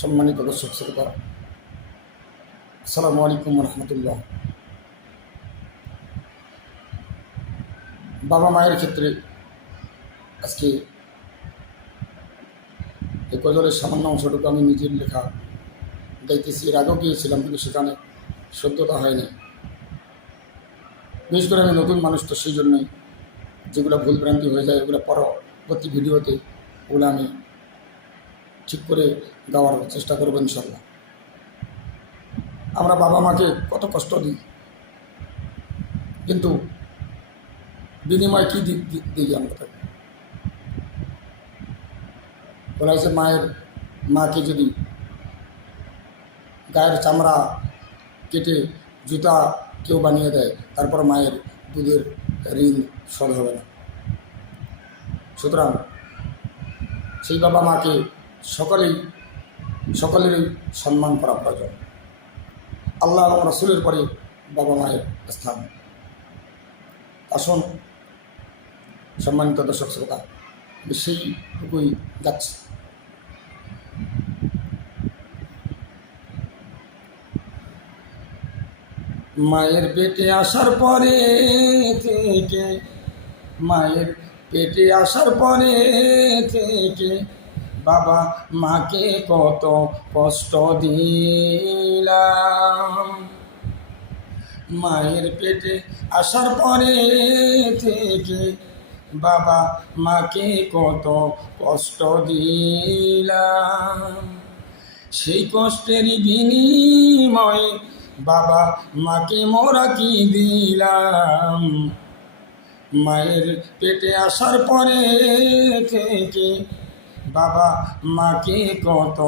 সম্মানিত দর্শক শ্রোতা, আসসালামু আলাইকুম রহমতুল্লাহ। বাবা মায়ের ক্ষেত্রে আজকে এই গজলের সামান্য অংশটুকু আমি নিজের লেখা গাইতেছি। এর আগেও গিয়েছিলাম, কিন্তু সেখানে সত্যতা হয়নি। বিশেষ করে আমি নতুন মানুষ, তো সেই জন্যই যেগুলো ভুলভ্রান্তি হয়ে যায় ওগুলো পরবর্তী ভিডিওতে ওগুলো আমি ঠিক করে গাওয়ার চেষ্টা করব ইনশাল্লাহ। আমরা বাবা মাকে কত কষ্ট দিই, কিন্তু বিনিময় কী দিই আমরা তাকে? বলা হয়েছে মাকে যদি গায়ের চামড়া কেটে জুতা কেউ বানিয়ে দেয়, তারপর মায়ের দুধের ঋণ শোধ হবে না। সুতরাং সেই বাবা মাকে সকলেরই সম্মান করা প্রয়োজন। আল্লাহ এবং রাসূলের পরে বাবা মায়ের স্থান। আসুন সম্মানিত দর্শক শ্রোতা, সেইটুকুই যাচ্ছে। মায়ের পেটে আসার পরে থেকে বাবা মাকে কত কষ্ট দিলাম। মায়ের পেটে আসার পরে থেকে বাবা মাকে কত কষ্ট দিলাম। সেই কষ্টের বিনিময়ে বাবা মাকে মোরা কি দিলাম। মায়ের পেটে আসার পরে থেকে বাবা মাকে কত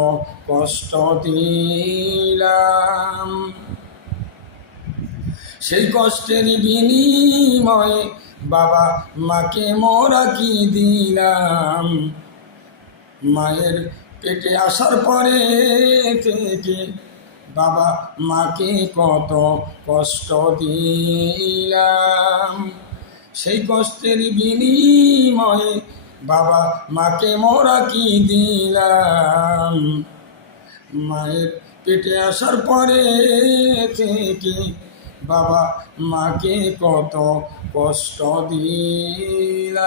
কষ্ট দিলাম। সেই কষ্টের বিনিময়ে বাবা মাকে মোরা কি দিলাম। মায়ের পেটে আসার পরে থেকে বাবা মাকে কত কষ্ট দিলাম। সেই কষ্টের বিনিময়ে বাবা মাকে মোরা কি দিলাম। মায়ের পেটে আসার পরে থেকে বাবা মাকে কত কষ্ট দিলাম।